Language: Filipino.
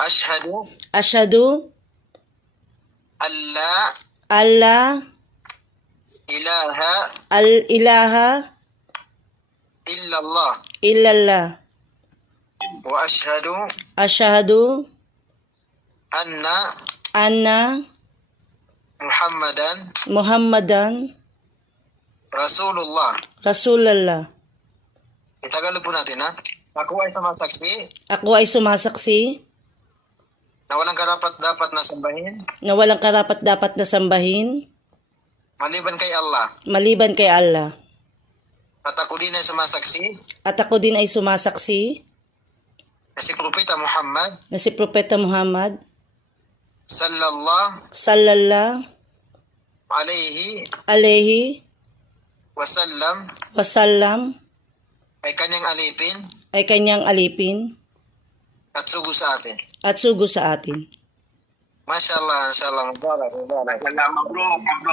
Ashhadu Asyhadu alla alla ilaha ilaha illallah illallah wa asyhadu anna anna Muhammadan Rasulullah. Rasulullah. Itagalog po natin, ha? Ako ay sumasaksi Ako ay sumasaksi na walang karapat-dapat na sambahin na walang karapat-dapat na sambahin maliban kay Allah. maliban kay Allah. At ako din ay sumasaksi At ako din ay sumasaksi na si Propeta Muhammad na si Propeta Muhammad sallallahu alaihi wasallam wasallam ay kanyang alipin at sugo sa atin. at sugo sa atin. Mashallah, inshallah. Mubarak. Salamat bro.